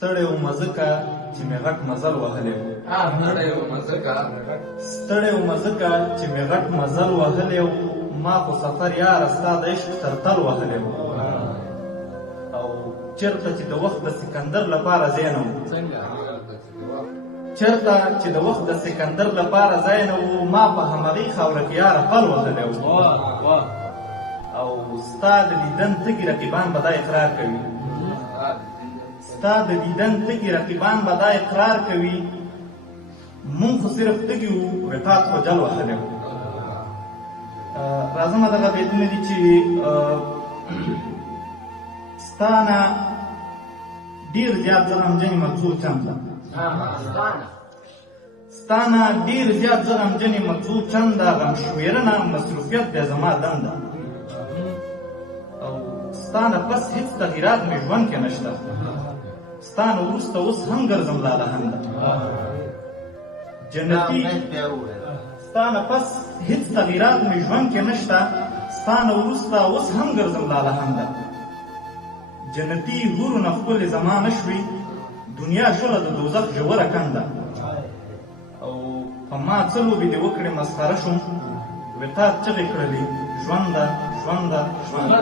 ستړی ومه ځکه چې مې غټ مزل وهلی و. ستړی ومه ځکه چې مې غټ مزل وهلی و. ما خو سفر یاره ستا د عشق تر تل وهلی و. او چېرته چې د وخت د سکندر لپاره ځای نه و. چېرته چې د وخت د سکندر لپاره ځای نه و، ما په همغې خاوره کې یاره پل وهلی و. او ستا د دیدن تږي رقیبان به دا اقرار کوي. ستا د دیدن تږي رقیبان به دا اقرار کوي. مونږ خو صرف تږي وو، وقات خو جل وهلی و. راځمه دغه بیتونه دي چې ستا نه ډېر زیات زه غمجن یم څو چنده. ستا نه ډېر زیات زه غمجن یم څو چنده. غم شمېرنه مصروفیت دی زما دنده. او ستا نه پس هېڅ تغیرات مې ژوند کې نشته. ستا نه وروسته اوس هم ګرځم لالهنده. جنتي ستا نه پس هېڅ تغیرات مې ژوند کې نشته. ستا نه وروسته اوس هم ګرځم لالهنده. جنتي حورونه ښکلې زما نه شوې. دنیا شوله د دوزخ ژوره کنده. او په ما څه لوبې دې وکړې مسخره شوم. وقار چغې کړلې ژونده ژونده ژونده.